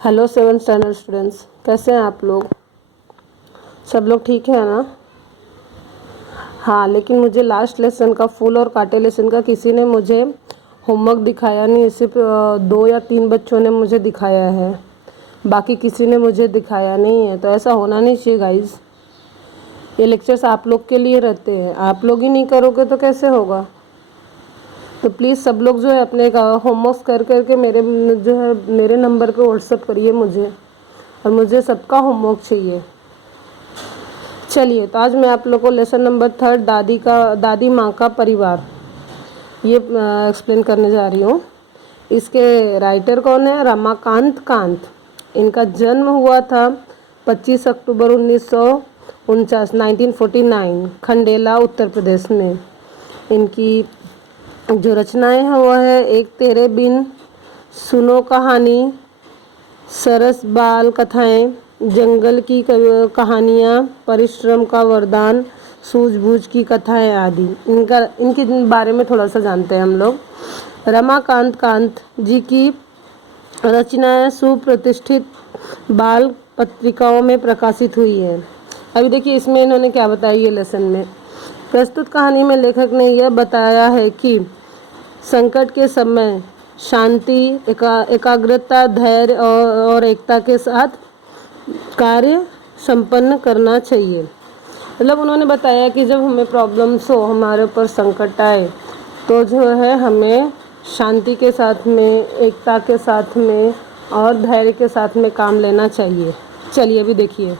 Hello 7th standard students, कैसे हैं आप लोग? सब लोग ठीक है ना? हाँ, लेकिन मुझे लास्ट लेसन का फूल और कांटे लेसन का किसी ने मुझे होमवर्क दिखाया नहीं। सिर्फ 2 या 3 बच्चों ने मुझे दिखाया है, बाकी किसी ने मुझे दिखाया नहीं है। तो ऐसा होना नहीं चाहिए गाइज। ये लेक्चर्स आप लोग के लिए रहते हैं, आप लोग ही नहीं करोगे तो कैसे होगा? तो प्लीज़ सब लोग जो है अपने होमवर्क कर करके मेरे नंबर पे व्हाट्सअप करिए मुझे, और मुझे सबका होमवर्क चाहिए। चलिए, तो आज मैं आप लोगों को लेसन नंबर 3 दादी माँ का परिवार ये एक्सप्लेन करने जा रही हूँ। इसके राइटर कौन है? रमाकांत कांत। इनका जन्म हुआ था 25 अक्टूबर 1949 खंडेला उत्तर प्रदेश में। इनकी जो रचनाएं हैं वो है एक तेरे बिन, सुनो कहानी, सरस बाल कथाएं, जंगल की कहानियाँ, परिश्रम का वरदान, सूझबूझ की कथाएं आदि। इनके बारे में थोड़ा सा जानते हैं हम लोग। रमाकांत कांत जी की रचनाएं सुप्रतिष्ठित बाल पत्रिकाओं में प्रकाशित हुई है। अभी देखिए इसमें इन्होंने क्या बताया ये लेसन में। प्रस्तुत कहानी में लेखक ने यह बताया है कि संकट के समय शांति, एकाग्रता, धैर्य और एकता के साथ कार्य संपन्न करना चाहिए। मतलब उन्होंने बताया कि जब हमें प्रॉब्लम्स हो, हमारे ऊपर संकट आए, तो जो है हमें शांति के साथ में, एकता के साथ में और धैर्य के साथ में काम लेना चाहिए। चलिए अभी देखिए।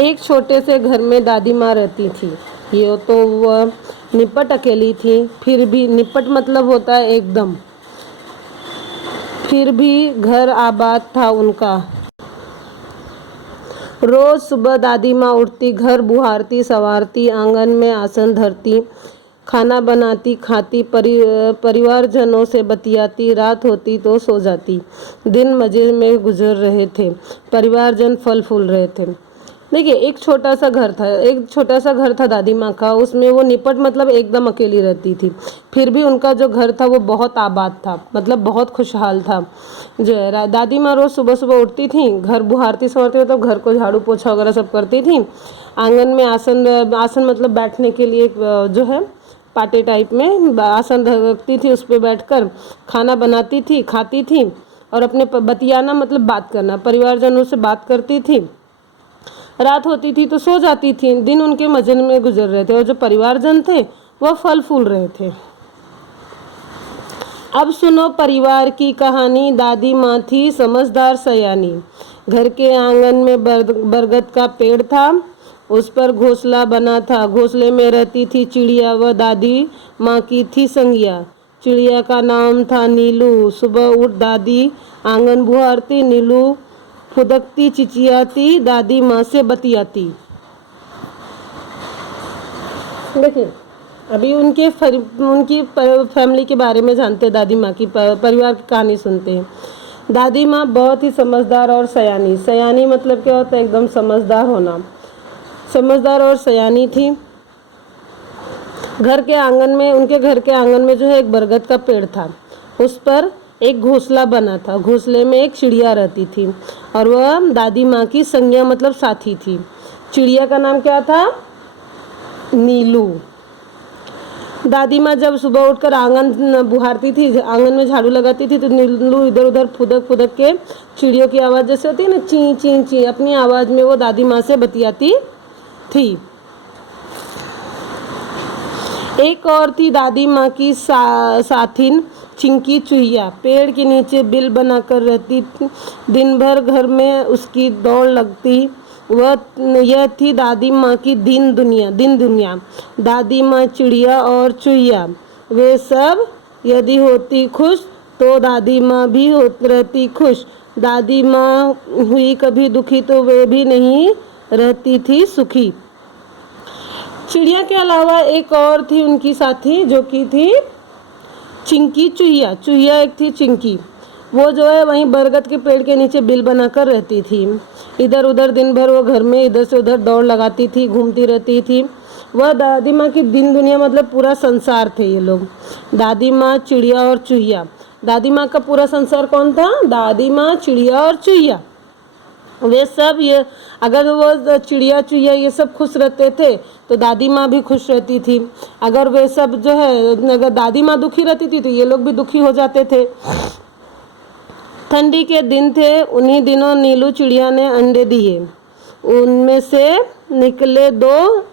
एक छोटे से घर में दादी माँ रहती थी। ये तो वह निपट अकेली थी, फिर भी निपट मतलब होता है एकदम, फिर भी घर आबाद था उनका। रोज सुबह दादी माँ उठती, घर बुहारती, संवारती, आंगन में आसन धरती, खाना बनाती, खाती, परिवारजनों से बतियाती, रात होती तो सो जाती। दिन मजे में गुजर रहे थे, परिवारजन फल फूल रहे थे। देखिए एक छोटा सा घर था दादी माँ का। उसमें वो निपट मतलब एकदम अकेली रहती थी, फिर भी उनका जो घर था वो बहुत आबाद था, मतलब बहुत खुशहाल था। जो है दादी माँ रोज़ सुबह सुबह उठती थी, घर बुहारती संवारती, मतलब घर को झाड़ू पोछा वगैरह सब करती थी। आंगन में आसन मतलब बैठने के लिए जो है पाटे टाइप में आसन रखती थी, उस पर बैठकर खाना बनाती थी, खाती थी, और अपने बतियाना मतलब बात करना, परिवारजनों से बात करती थी। रात होती थी तो सो जाती थी। दिन उनके मजे में गुजर रहे थे, और जो परिवारजन थे वह फल फूल रहे थे। अब सुनो परिवार की कहानी। दादी माँ थी समझदार सयानी। घर के आंगन में बरगद का पेड़ था, उस पर घोंसला बना था। घोंसले में रहती थी चिड़िया, वह दादी माँ की थी संगिया। चिड़िया का नाम था नीलू। सुबह उठ दादी आंगन बुहारती, नीलू फुदकती, चिचियाती, दादी माँ से बतियाती। देखिए अभी उनकी फैमिली के बारे में जानते हैं, दादी माँ की परिवार की कहानी सुनते हैं। दादी माँ बहुत ही समझदार और सयानी। सयानी मतलब क्या होता है? एकदम समझदार होना। समझदार और सयानी थी। उनके घर के आंगन में जो है एक बरगद का पेड़ था, उस पर एक घोंसला बना था। घोंसले में एक चिड़िया रहती थी, और वह दादी माँ की संज्ञा मतलब साथी थी। चिड़िया का नाम क्या था? नीलू। दादी माँ जब सुबह उठकर आंगन बुहारती थी, आंगन में झाड़ू लगाती थी, तो नीलू इधर उधर फुदक फुदक के चिड़ियों की आवाज़ जैसे होती है ना, ची ची ची, अपनी आवाज़ में वो दादी माँ से बतियाती थी। एक और थी दादी माँ की साथिन, चिंकी चूहिया। पेड़ के नीचे बिल बनाकर रहती, दिन भर घर में उसकी दौड़ लगती। यह थी दादी माँ की दिन दुनिया। दादी माँ, चिड़िया और चूहिया, वे सब यदि होती खुश तो दादी माँ भी रहती खुश। दादी माँ हुई कभी दुखी तो वे भी नहीं रहती थी सुखी। चिड़िया के अलावा एक और थी उनकी साथी, जो कि थी चिंकी चूहिया। चूहिया एक थी चिंकी, वो जो है वहीं बरगद के पेड़ के नीचे बिल बनाकर रहती थी। इधर उधर दिन भर वो घर में इधर से उधर दौड़ लगाती थी, घूमती रहती थी। वह दादी माँ की दिन दुनिया मतलब पूरा संसार थे ये लोग, दादी माँ, चिड़िया और चूहिया। दादी माँ का पूरा संसार कौन था? दादी माँ, चिड़िया और चूहिया। वे सब ये अगर वो चिड़िया चूहिया ये सब खुश रहते थे तो दादी माँ भी खुश रहती थी। अगर वे सब जो है अगर दादी माँ दुखी रहती थी तो ये लोग भी दुखी हो जाते थे। ठंडी के दिन थे। उन्हीं दिनों नीलू चिड़िया ने अंडे दिए। उनमें से निकले 2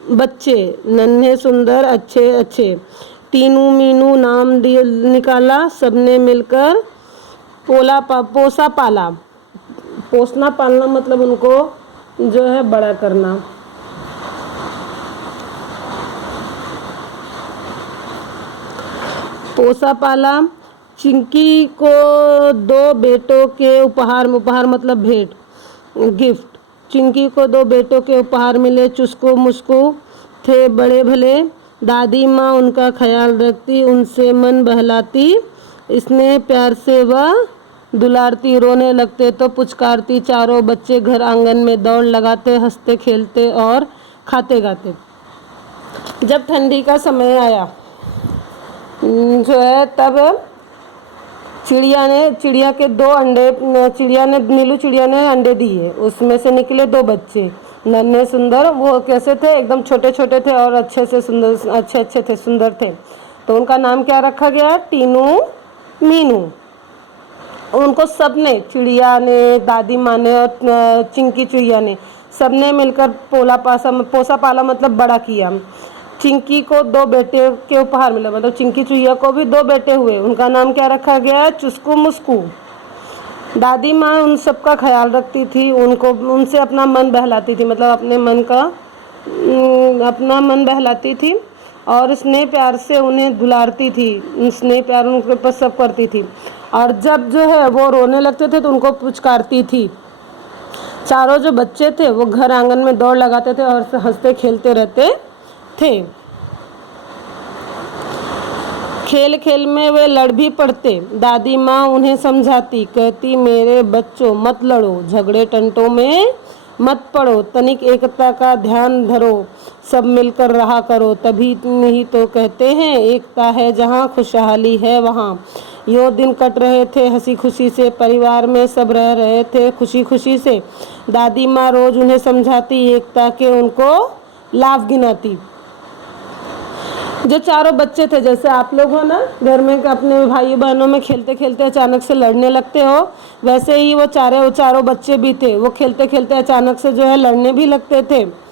बच्चे, नन्हे सुंदर अच्छे अच्छे। टीनू मीनू नाम निकाला। सबने मिलकर पोसा पाला। पोसना पालना मतलब उनको जो है बड़ा करना। पोसा पाला। चिंकी को 2 बेटों के उपहार मतलब भेंट, गिफ्ट। चिंकी को 2 बेटों के उपहार मिले। चुस्कू मुस्कू थे बड़े भले। दादी माँ उनका ख्याल रखती, उनसे मन बहलाती। स्नेह प्यार से वह दुलारती। रोने लगते तो पुचकारती। चारों बच्चे घर आंगन में दौड़ लगाते, हंसते खेलते और खाते गाते। जब ठंडी का समय आया जो है तब नीलू चिड़िया ने अंडे दिए। उसमें से निकले 2 बच्चे, नन्हे सुंदर। वो कैसे थे? एकदम छोटे छोटे थे और अच्छे थे, सुंदर थे। तो उनका नाम क्या रखा गया? टीनू मीनू। उनको सबने, चिड़िया ने, दादी माँ ने और चिंकी चुहिया ने, सबने मिलकर पोसा पाला मतलब बड़ा किया। चिंकी को 2 बेटे के उपहार मिले, मतलब चिंकी चुहिया को भी 2 बेटे हुए। उनका नाम क्या रखा गया? चुस्कू मुस्कू। दादी माँ उन सब का ख्याल रखती थी, उनसे अपना मन बहलाती थी, मतलब अपना मन बहलाती थी और स्नेह प्यार से उन्हें दुलारती थी। स्नेह प्यार उनके ऊपर सब करती थी। और जब जो है वो रोने लगते थे तो उनको पुचकारती थी। चारों जो बच्चे थे वो घर आंगन में दौड़ लगाते थे और हंसते खेलते रहते थे। खेल खेल में वे लड़ भी पड़ते। दादी माँ उन्हें समझाती, कहती मेरे बच्चों मत लड़ो, झगड़े टंटों में मत पड़ो, तनिक एकता का ध्यान धरो, सब मिलकर रहा करो, तभी ही तो कहते हैं एकता है जहाँ खुशहाली है वहाँ। यो दिन कट रहे थे हंसी खुशी से, परिवार में सब रह रहे थे खुशी खुशी से। दादी माँ रोज उन्हें समझाती, एकता के उनको लाभ गिनाती। जो चारों बच्चे थे, जैसे आप लोग हो ना घर में अपने भाई बहनों में खेलते खेलते अचानक से लड़ने लगते हो, वैसे ही वो चारों बच्चे भी थे। वो खेलते खेलते अचानक से जो है लड़ने भी लगते थे।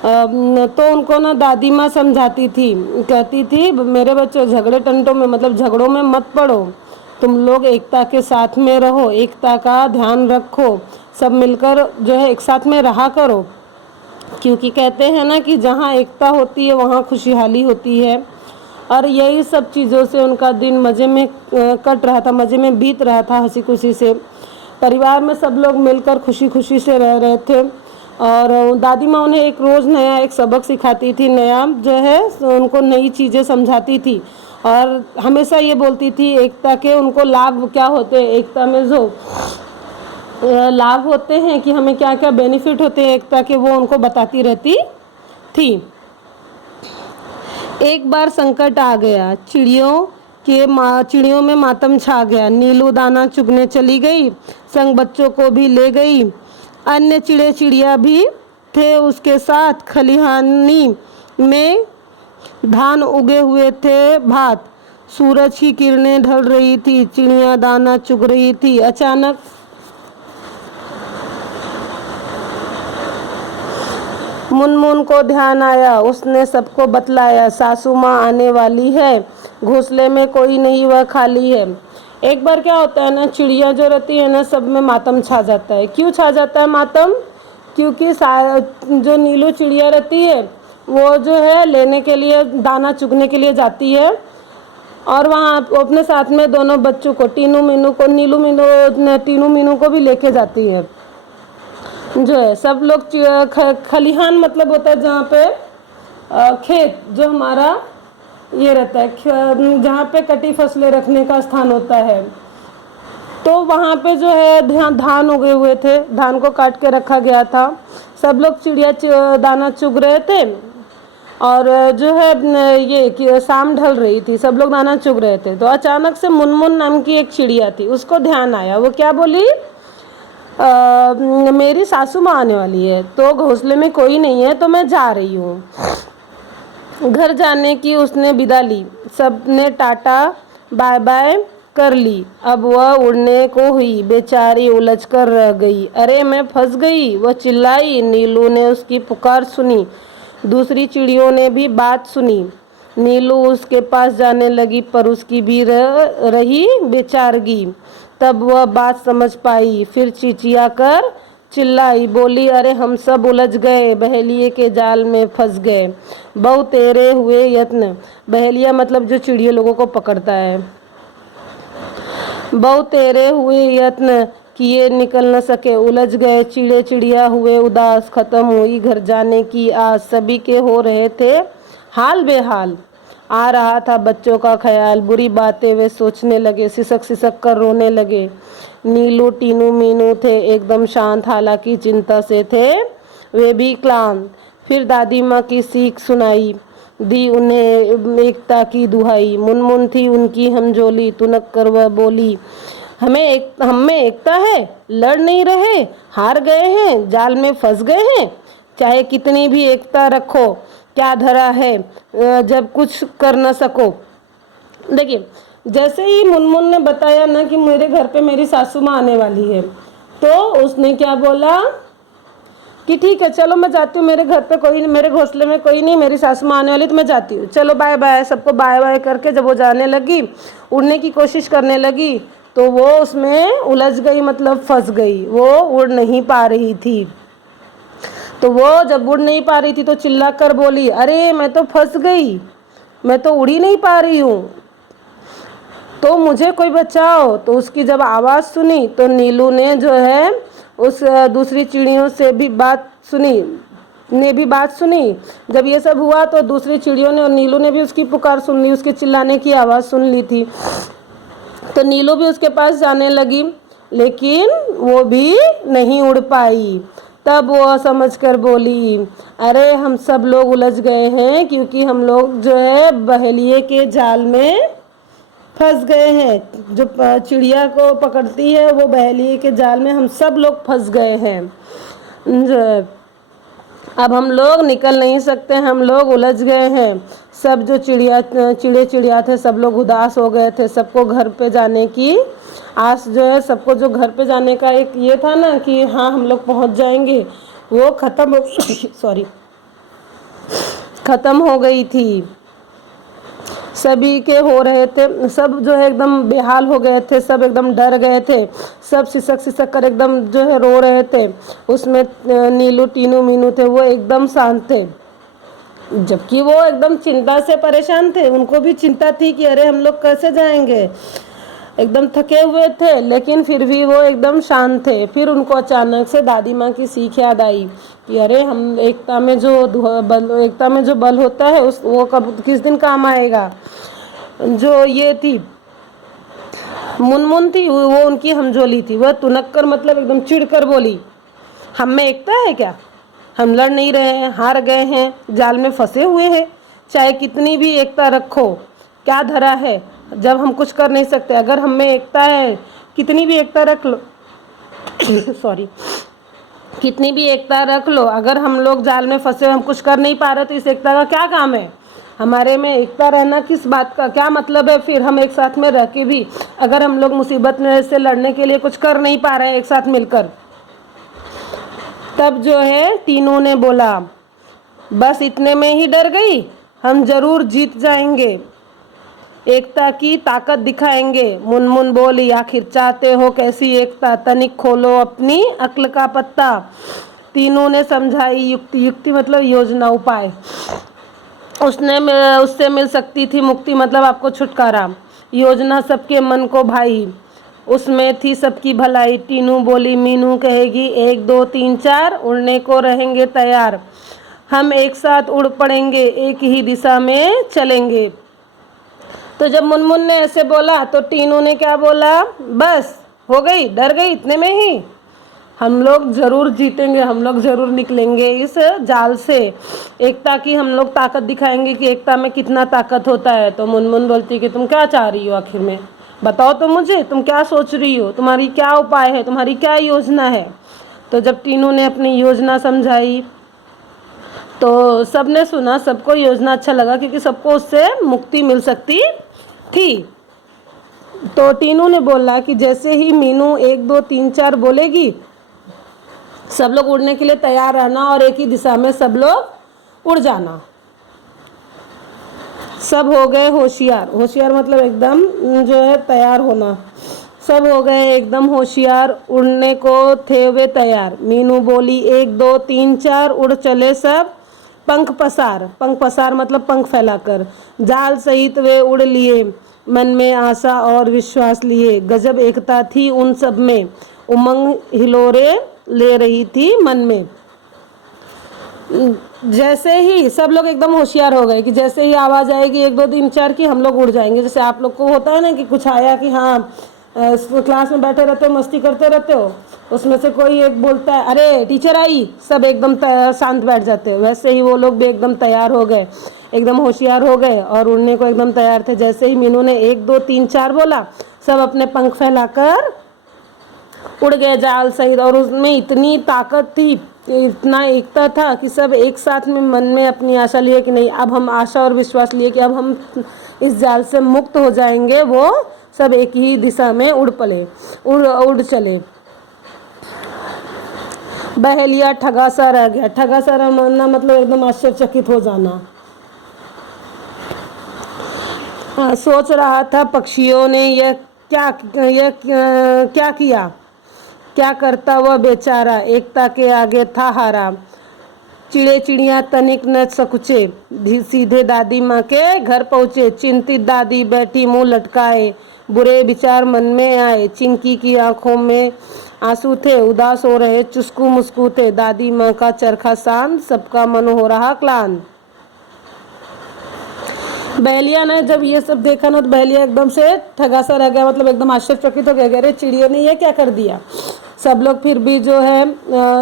तो उनको ना दादी माँ समझाती थी, कहती थी मेरे बच्चों झगड़े टंटों में मतलब झगड़ों में मत पड़ो, तुम लोग एकता के साथ में रहो, एकता का ध्यान रखो, सब मिलकर जो है एक साथ में रहा करो। क्योंकि कहते हैं ना कि जहाँ एकता होती है वहाँ खुशहाली होती है। और यही सब चीज़ों से उनका दिन मज़े में कट रहा था, मज़े में बीत रहा था, हंसी खुशी से। परिवार में सब लोग मिलकर खुशी खुशी से रह रहे थे। और दादी माँ उन्हें एक रोज़ नया एक सबक सिखाती थी, नया जो है उनको नई चीज़ें समझाती थी और हमेशा ये बोलती थी एकता के उनको लाभ क्या होते हैं, एकता में जो लाभ होते हैं कि हमें क्या क्या बेनिफिट होते हैं एकता के, वो उनको बताती रहती थी। एक बार संकट आ गया, चिड़ियों में मातम छा गया। नीलू दाना चुगने चली गई, संग बच्चों को भी ले गई। अन्य चिड़िया भी थे उसके साथ। खलिहानी में धान उगे हुए थे भात, सूरज की किरणें ढल रही थी, चिड़िया दाना चुग रही थी। अचानक मुनमुन को ध्यान आया, उसने सबको बतलाया, सासू माँ आने वाली है, घोंसले में कोई नहीं, वह खाली है। एक बार क्या होता है ना, चिड़िया जो रहती है ना सब में मातम छा जाता है। क्यों छा जाता है मातम? क्योंकि जो नीलू चिड़िया रहती है वो जो है लेने के लिए, दाना चुगने के लिए जाती है और वहाँ अपने साथ में दोनों बच्चों को, टीनू मीनू को भी लेके जाती है। जो है सब लोग खलिहान मतलब होता है जहाँ पे खेत जो हमारा ये रहता है, जहाँ पे कटी फसलें रखने का स्थान होता है, तो वहाँ पे जो है धान उगे हुए थे, धान को काट के रखा गया था। सब लोग चिड़िया दाना चुग रहे थे और जो है ये कि शाम ढल रही थी, सब लोग दाना चुग रहे थे। तो अचानक से मुनमुन नाम की एक चिड़िया थी, उसको ध्यान आया। वो क्या बोली, मेरी सासू माँ आने वाली है, तो घोंसले में कोई नहीं है, तो मैं जा रही हूँ। घर जाने की उसने विदा ली, सबने टाटा बाय बाय कर ली। अब वह उड़ने को हुई, बेचारी उलझ कर रह गई। अरे मैं फंस गई, वह चिल्लाई। नीलू ने उसकी पुकार सुनी, दूसरी चिड़ियों ने भी बात सुनी। नीलू उसके पास जाने लगी, पर उसकी भी रही बेचारगी। तब वह बात समझ पाई, फिर चिचिया कर चिल्लाई, बोली, अरे हम सब उलझ गए, बहेलिए के जाल में फंस गए। बहु तेरे हुए यत्न, बहेलिया मतलब जो चिड़िया लोगों को पकड़ता है। बहु तेरे हुए यत्न किए निकल न सके, उलझ गए चिड़े चिड़िया हुए उदास, खत्म हुई घर जाने की आस। सभी के हो रहे थे हाल बेहाल, आ रहा था बच्चों का ख्याल। बुरी बातें वे सोचने लगे, सिसक सिसक कर रोने लगे। नीलू टीनू मीनू थे एकदम शांत, हालांकि चिंता से थे वे भी क्लांत। फिर दादी माँ की सीख सुनाई, दी उन्हें एकता की दुहाई। मुनमुन थी उनकी हमजोली, तुनक कर वह बोली, हम में एकता है, लड़ नहीं रहे, हार गए हैं, जाल में फंस गए हैं। चाहे कितनी भी एकता रखो, क्या धरा है जब कुछ कर न सको। देखिए, जैसे ही मुनमुन ने बताया ना कि मेरे घर पे मेरी सासू माँ आने वाली है, तो उसने क्या बोला कि ठीक है चलो मैं जाती हूँ, मेरे घर पे कोई नहीं, मेरे घोंसले में कोई नहीं, मेरी सासू माँ आने वाली, तो मैं जाती हूँ, चलो बाय बाय। सबको बाय बाय करके जब वो जाने लगी, उड़ने की कोशिश करने लगी, तो वो उसमें उलझ गई, मतलब फंस गई, वो उड़ नहीं पा रही थी। तो वो जब उड़ नहीं पा रही थी तो चिल्ला कर बोली, अरे मैं तो फंस गई, मैं तो उड़ ही नहीं पा रही हूँ, तो मुझे कोई बचाओ। तो उसकी जब आवाज़ सुनी तो नीलू ने जो है उस दूसरी चिड़ियों से भी बात सुनी। जब ये सब हुआ तो दूसरी चिड़ियों ने और नीलू ने भी उसकी पुकार सुन ली, उसके चिल्लाने की आवाज़ सुन ली थी। तो नीलू भी उसके पास जाने लगी, लेकिन वो भी नहीं उड़ पाई। तब वो समझ कर बोली, अरे हम सब लोग उलझ गए हैं, क्योंकि हम लोग जो है बहेलिए के जाल में फंस गए हैं। जो चिड़िया को पकड़ती है वो बहेलिए के जाल में हम सब लोग फंस गए हैं। अब हम लोग निकल नहीं सकते, हम लोग उलझ गए हैं। सब जो चिड़िया थे, सब लोग उदास हो गए थे। सबको घर पे जाने की आस जो है, सबको जो घर पे जाने का एक ये था ना कि हाँ हम लोग पहुंच जाएंगे, वो खत्म हो सॉरी खत्म हो गई थी। सभी के हो रहे थे, सब जो है एकदम बेहाल हो गए थे, सब एकदम डर गए थे, सब सिसक सिसक कर एकदम जो है रो रहे थे। उसमें नीलू टीनू मीनू थे, वो एकदम शांत थे, जबकि वो एकदम चिंता से परेशान थे। उनको भी चिंता थी कि अरे हम लोग कैसे जाएंगे, एकदम थके हुए थे, लेकिन फिर भी वो एकदम शांत थे। फिर उनको अचानक से दादी माँ की सीख याद आई कि अरे हम एकता में जो बल होता है उस वो कब किस दिन काम आएगा। जो ये थी मुनमुन थी, वो उनकी हमजोली थी, वह तुनक कर मतलब एकदम चिढ़ कर बोली, हम में एकता है क्या, हम लड़ नहीं रहे हैं, हार गए हैं, जाल में फंसे हुए हैं। चाहे कितनी भी एकता रखो, क्या धरा है जब हम कुछ कर नहीं सकते। अगर हम में एकता है, कितनी भी एकता रख लो सॉरी कितनी भी एकता रख लो, अगर हम लोग जाल में फंसे, हम कुछ कर नहीं पा रहे, तो इस एकता का क्या काम है। हमारे में एकता रहना किस बात का क्या मतलब है। फिर हम एक साथ में रह के भी अगर हम लोग मुसीबत में से लड़ने के लिए कुछ कर नहीं पा रहे हैं एक साथ मिलकर। तब जो है तीनों ने बोला, बस इतने में ही डर गई, हम जरूर जीत जाएंगे, एकता की ताकत दिखाएंगे। मुनमुन बोली, आखिर चाहते हो कैसी एकता, तनिक खोलो अपनी अक्ल का पत्ता। तीनों ने समझाई युक्ति मतलब योजना, उपाय। उससे मिल सकती थी मुक्ति, मतलब आपको छुटकारा। योजना सबके मन को भाई, उसमें थी सबकी भलाई। टीनू बोली, मीनू कहेगी 1 2 3 4, उड़ने को रहेंगे तैयार, हम एक साथ उड़ पड़ेंगे, एक ही दिशा में चलेंगे। तो जब मुनमुन ने ऐसे बोला तो टीनू ने क्या बोला, बस हो गई, डर गई इतने में ही। हम लोग ज़रूर जीतेंगे, हम लोग ज़रूर निकलेंगे इस जाल से। एकता की हम लोग ताकत दिखाएंगे कि एकता में कितना ताकत होता है। तो मुनमुन बोलती कि तुम क्या चाह रही हो आखिर में, बताओ तो मुझे, तुम क्या सोच रही हो, तुम्हारी क्या उपाय है, तुम्हारी क्या योजना है। तो जब टीनू ने अपनी योजना समझाई तो सबने सुना, सबको योजना अच्छा लगा क्योंकि सबको उससे मुक्ति मिल सकती थी। तो टीनू ने बोला कि जैसे ही मीनू 1 2 3 4 बोलेगी सब लोग उड़ने के लिए तैयार रहना और एक ही दिशा में सब लोग उड़ जाना। सब हो गए होशियार, होशियार मतलब एकदम जो है तैयार होना। सब हो गए एकदम होशियार, उड़ने को थे वे तैयार। मीनू बोली 1 2 3 4, उड़ चले सब पंख पसार। पंख पसार मतलब पंख फैलाकर। जाल सहित वे उड़ लिए, मन में आशा और विश्वास लिए। गजब एकता थी उन सब में, उमंग हिलोरे ले रही थी मन में। जैसे ही सब लोग एकदम होशियार हो गए कि जैसे ही आवाज़ आएगी 1 2 3 4 की, हम लोग उड़ जाएंगे। जैसे आप लोग को होता है ना कि कुछ आया कि हाँ क्लास में बैठे रहते हो, मस्ती करते रहते हो, उसमें से कोई एक बोलता है अरे टीचर आई, सब एकदम शांत बैठ जाते हो। वैसे ही वो लोग भी एकदम तैयार हो गए, एकदम होशियार हो गए और उड़ने को एकदम तैयार थे। जैसे ही मीनू ने 1 2 3 4 बोला, सब अपने पंख फैलाकर उड़ गए जाल सहित। और उसमें इतनी ताकत थी, इतना एकता था कि सब एक साथ में मन में अपनी आशा लिए कि नहीं, अब हम आशा और विश्वास लिए कि अब हम इस जाल से मुक्त हो जाएंगे। वो सब एक ही दिशा में उड़ चले। बहेलिया ठगा सा रह गया। ठगा सा रहना मतलब एकदम आश्चर्यचकित हो जाना। सोच रहा था पक्षियों ने यह क्या किया, क्या करता वह बेचारा, एकता के आगे था हारा। चिड़े चिड़िया तनिक न सकुचे, सीधे दादी माँ के घर पहुँचे। चिंतित दादी बैठी मुंह लटकाए, बुरे विचार मन में आए। चिंकी की आंखों में आंसू थे, उदास हो रहे चुस्कू मुस्कू थे। दादी माँ का चरखा शांत, सबका मन हो रहा क्लांत। बहेलिया ने जब ये सब देखा ना तो बहेलिया एकदम से ठगा सा रह गया, मतलब एकदम आश्चर्यचकित हो गया। अरे चिड़ियों ने ये क्या कर दिया। सब लोग फिर भी जो है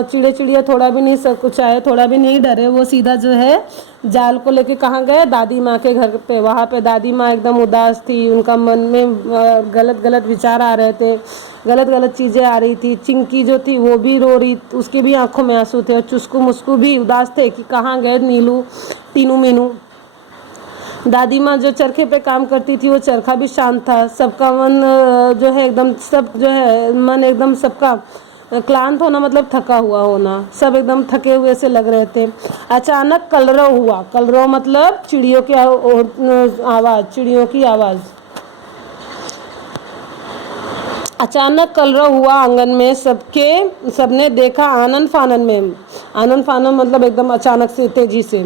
चिड़े चिड़िया थोड़ा भी नहीं सकुचाए, थोड़ा भी नहीं डरे। वो सीधा जो है जाल को लेके कहाँ गए, दादी माँ के घर पे। वहाँ पे दादी माँ एकदम उदास थी, उनका मन में गलत गलत विचार आ रहे थे, गलत गलत चीज़ें आ रही थी। चिंकी जो थी वो भी रो रही, उसकी भी आंखों में आंसू थे। और चुस्कू मुस्कू भी उदास थे कि कहाँ गए नीलू टीनू मीनू। दादी माँ जो चरखे पे काम करती थी वो चरखा भी शांत था। सबका मन जो है एकदम, सब जो है मन एकदम सबका क्लांत होना मतलब थका हुआ होना। सब एकदम थके हुए से लग रहे थे। अचानक कलरव हुआ। कलरव मतलब चिड़ियों की आवाज़, चिड़ियों की आवाज़। अचानक कलरव हुआ आंगन में, सबने देखा आनन फानन में। आनन फानन मतलब एकदम अचानक से, तेजी से।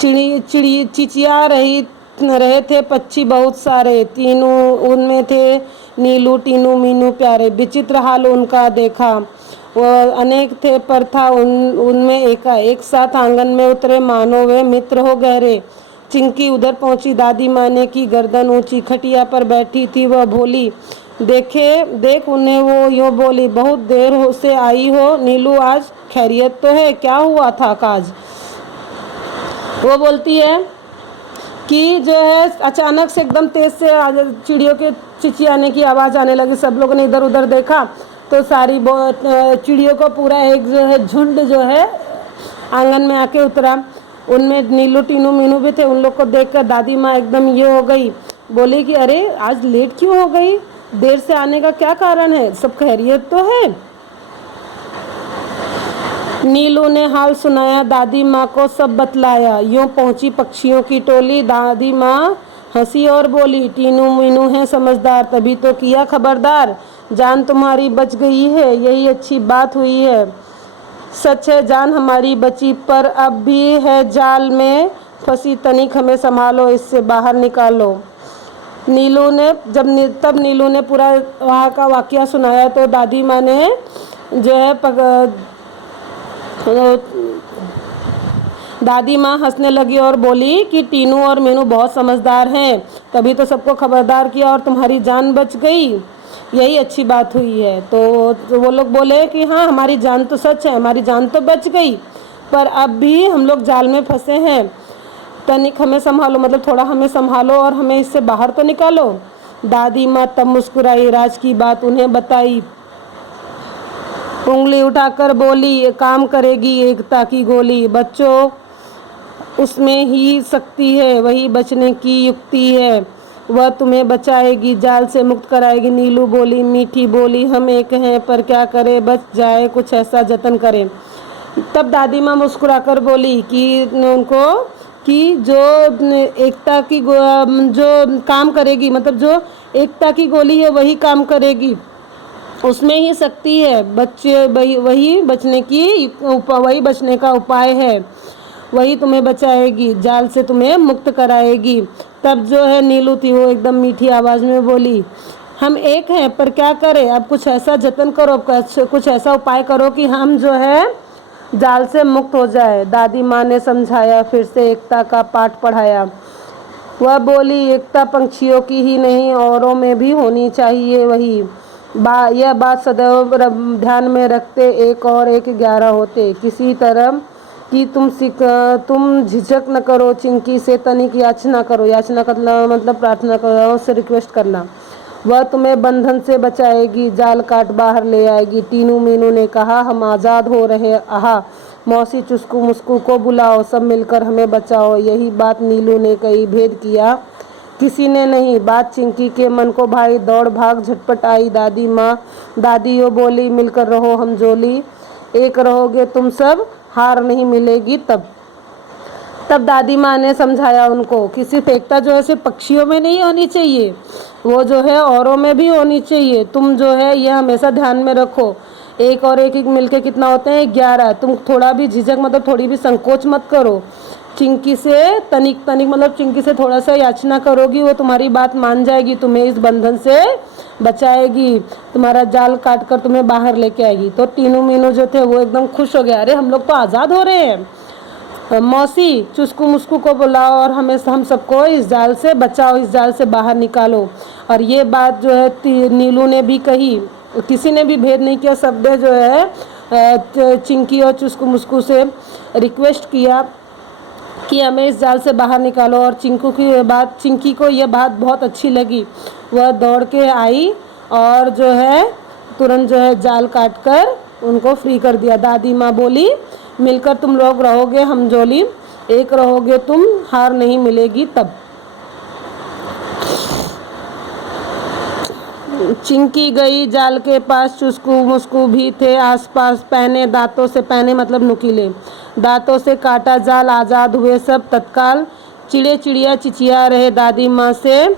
चिड़ी चिचिया रहे थे पक्षी बहुत सारे, तीनों उनमें थे नीलू टीनू मीनू प्यारे। विचित्र हाल उनका देखा, वह अनेक थे पर था उनमें एक साथ आंगन में उतरे, मानो वे मित्र हो गहरे। चिंकी उधर पहुंची, दादी माँ ने की गर्दन ऊंची, खटिया पर बैठी थी वह भोली। देख उन्हें वो यूँ बोली, बहुत देर से आई हो नीलू, आज खैरियत तो है, क्या हुआ था काज। वो बोलती है कि जो है अचानक से एकदम तेज से चिड़ियों के चिचियाने की आवाज़ आने लगी। सब लोगों ने इधर उधर देखा तो सारी चिड़ियों को पूरा एक जो है झुंड जो है आंगन में आके उतरा। उनमें नीलू टीनू मीनू भी थे। उन लोग को देखकर दादी माँ एकदम ये हो गई, बोली कि अरे आज लेट क्यों हो गई, देर से आने का क्या कारण है, सब खैरियत तो है। नीलू ने हाल सुनाया, दादी माँ को सब बतलाया। यूँ पहुँची पक्षियों की टोली, दादी माँ हंसी और बोली, टीनू मीनू है समझदार, तभी तो किया खबरदार। जान तुम्हारी बच गई है, यही अच्छी बात हुई है। सच है जान हमारी बची, पर अब भी है जाल में फंसी, तनिक हमें संभालो, इससे बाहर निकालो। तब नीलू ने पूरा वहाँ का वाकया सुनाया तो दादी माँ ने जो है दादी माँ हंसने लगी और बोली कि टीनू और मीनू बहुत समझदार हैं, तभी तो सबको खबरदार किया और तुम्हारी जान बच गई। यही अच्छी बात हुई है। तो वो लोग बोले कि हाँ हमारी जान तो सच है, हमारी जान तो बच गई, पर अब भी हम लोग जाल में फंसे हैं, तनिक हमें संभालो, मतलब थोड़ा हमें संभालो और हमें इससे बाहर तो निकालो। दादी माँ तब मुस्कुराई, राज की बात उन्हें बताई, उंगली उठाकर बोली, ये काम करेगी एकता की गोली। बच्चों उसमें ही शक्ति है, वही बचने की युक्ति है, वह तुम्हें बचाएगी, जाल से मुक्त कराएगी। नीलू बोली, मीठी बोली, हम एक हैं पर क्या करें, बच जाए कुछ ऐसा जतन करें। तब दादी माँ मुस्कुराकर बोली कि उनको कि जो एकता की जो काम करेगी, मतलब जो एकता की गोली है वही काम करेगी, उसमें ही शक्ति है, बच्चे वही बचने की वही बचने का उपाय है, वही तुम्हें बचाएगी, जाल से तुम्हें मुक्त कराएगी। तब जो है नीलू थी वो एकदम मीठी आवाज़ में बोली, हम एक हैं पर क्या करें, अब कुछ ऐसा जतन करो, कुछ ऐसा उपाय करो कि हम जो है जाल से मुक्त हो जाए। दादी माँ ने समझाया, फिर से एकता का पाठ पढ़ाया। वह बोली, एकता पंछियों की ही नहीं औरों में भी होनी चाहिए वही यह बात सदैव ध्यान में रखते, एक और एक 11 होते। किसी तरह कि तुम झिझक न करो, चिंकी से तनिक याचना करो, याचना का मतलब प्रार्थना करो, उससे रिक्वेस्ट करना, वह तुम्हें बंधन से बचाएगी, जाल काट बाहर ले आएगी। टीनू मीनू ने कहा, हम आज़ाद हो रहे, आहा मौसी चुस्कू मुस्कू को बुलाओ, सब मिलकर हमें बचाओ। यही बात नीलू ने कही, भेद किया किसी ने नहीं, बात चिंकी के मन को भाई, दौड़ भाग झटपट आई दादी माँ। दादियों बोली, मिलकर रहो हम जोली, एक रहोगे तुम सब, हार नहीं मिलेगी तब। तब दादी माँ ने समझाया उनको कि सिर्फ एकता जो है सिर्फ पक्षियों में नहीं होनी चाहिए, वो जो है औरों में भी होनी चाहिए। तुम जो है ये हमेशा ध्यान में रखो, एक और एक मिलके कितना होते हैं, 11। तुम थोड़ा भी झिझक मतलब थोड़ी भी संकोच मत करो, चिंकी से तनिक मतलब चिंकी से थोड़ा सा याचना करोगी, वो तुम्हारी बात मान जाएगी, तुम्हें इस बंधन से बचाएगी, तुम्हारा जाल काट कर तुम्हें बाहर लेके आएगी। तो तीनों मीनू जो थे वो एकदम खुश हो गए, अरे हम लोग तो आज़ाद हो रहे हैं, मौसी चुस्कू मुस्कू को बुलाओ और हम सबको इस जाल से बचाओ, इस जाल से बाहर निकालो। और ये बात जो है नीलू ने भी कही, किसी ने भी भेद नहीं किया, सब ने जो है चिंकी और चुस्कू मुस्कू से रिक्वेस्ट किया कि हमें इस जाल से बाहर निकालो। और चिंकी को यह बात बहुत अच्छी लगी, वह दौड़ के आई और जो है तुरंत जो है जाल काट कर उनको फ्री कर दिया। दादी माँ बोली, मिलकर तुम लोग रहोगे हम जोली, एक रहोगे तुम, हार नहीं मिलेगी तब। चिंकी गई जाल के पास, चुस्कू मुस्कू भी थे आसपास, पहने दांतों से, पहने मतलब नुकीले दांतों से काटा जाल, आज़ाद हुए सब तत्काल। चिड़े चिड़िया चिचिया रहे, दादी माँ से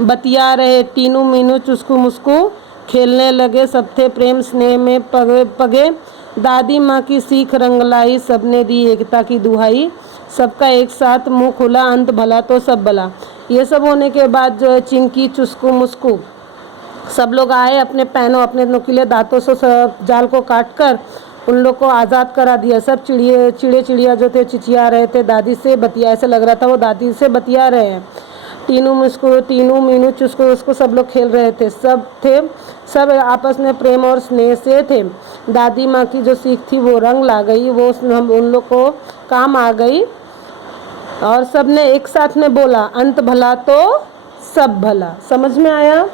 बतिया रहे, टीनू मीनू चुस्कू मुस्कू खेलने लगे, सब थे प्रेम स्नेह में पगे। दादी माँ की सीख रंग लाई, सबने दी एकता की दुहाई, सबका एक साथ मुंह खुला, अंत भला तो सब भला। ये सब होने के बाद जो है चिंकी चुस्कू मुस्कू सब लोग आए, अपने पैनों अपने नुकीले दांतों से जाल को काट कर उन लोग को आज़ाद करा दिया। सब चिड़े चिड़िया जो थे चिचिया रहे थे, दादी से बतिया, ऐसे लग रहा था वो दादी से बतिया रहे हैं। टीनू मीनू चुस्कू उसको सब लोग खेल रहे थे, सब आपस में प्रेम और स्नेह से थे। दादी माँ की जो सीख थी वो रंग ला गई, वो उन लोग को काम आ गई, और सब ने एक साथ में बोला, अंत भला तो सब भला। समझ में आया?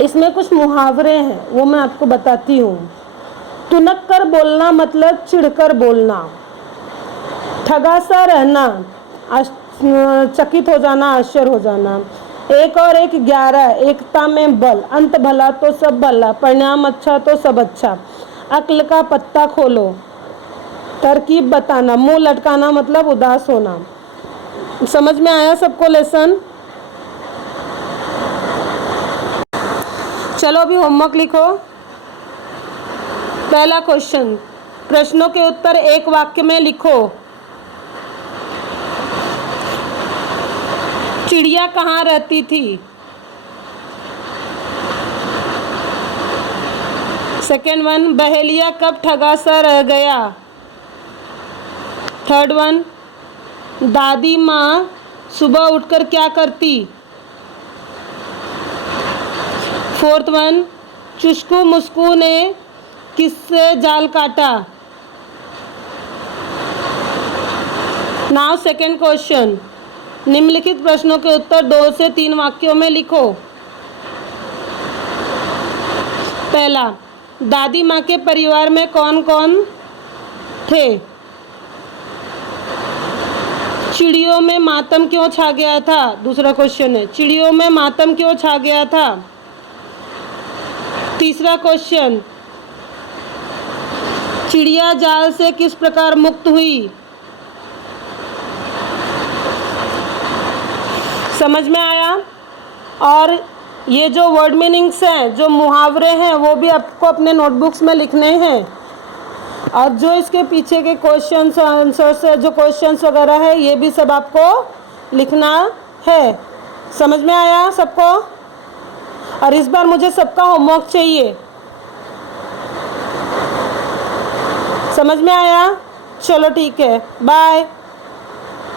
इसमें कुछ मुहावरे हैं, वो मैं आपको बताती हूँ। तुनक कर बोलना मतलब चिढ़कर बोलना, ठगा सा रहना, चकित हो जाना, आश्चर्य हो जाना, एक और एक 11, एकता में बल, अंत भला तो सब भला, परिणाम अच्छा तो सब अच्छा, अक्ल का पत्ता खोलो, तरकीब बताना, मुंह लटकाना मतलब उदास होना। समझ में आया सबको लेसन? चलो अभी होमवर्क लिखो। पहला क्वेश्चन, प्रश्नों के उत्तर एक वाक्य में लिखो। चिड़िया कहाँ रहती थी? सेकेंड वन, बहेलिया कब ठगा सा रह गया? थर्ड वन, दादी माँ सुबह उठकर क्या करती? फोर्थ वन, चुस्कू मुस्कू ने किससे जाल काटा। नाउ सेकेंड क्वेश्चन, निम्नलिखित प्रश्नों के उत्तर 2 से 3 वाक्यों में लिखो। पहला, दादी माँ के परिवार में कौन कौन थे। चिड़ियों में मातम क्यों छा गया था। दूसरा क्वेश्चन है, चिड़ियों में मातम क्यों छा गया था। तीसरा क्वेश्चन, चिड़िया जाल से किस प्रकार मुक्त हुई। समझ में आया। और ये जो वर्ड मीनिंग्स हैं, जो मुहावरे हैं, वो भी आपको अपने नोटबुक्स में लिखने हैं। और जो इसके पीछे के क्वेश्चंस आंसर्स, जो क्वेश्चंस वगैरह है, ये भी सब आपको लिखना है। समझ में आया सबको। और इस बार मुझे सबका होमवर्क चाहिए। समझ में आया। चलो ठीक है, बाय।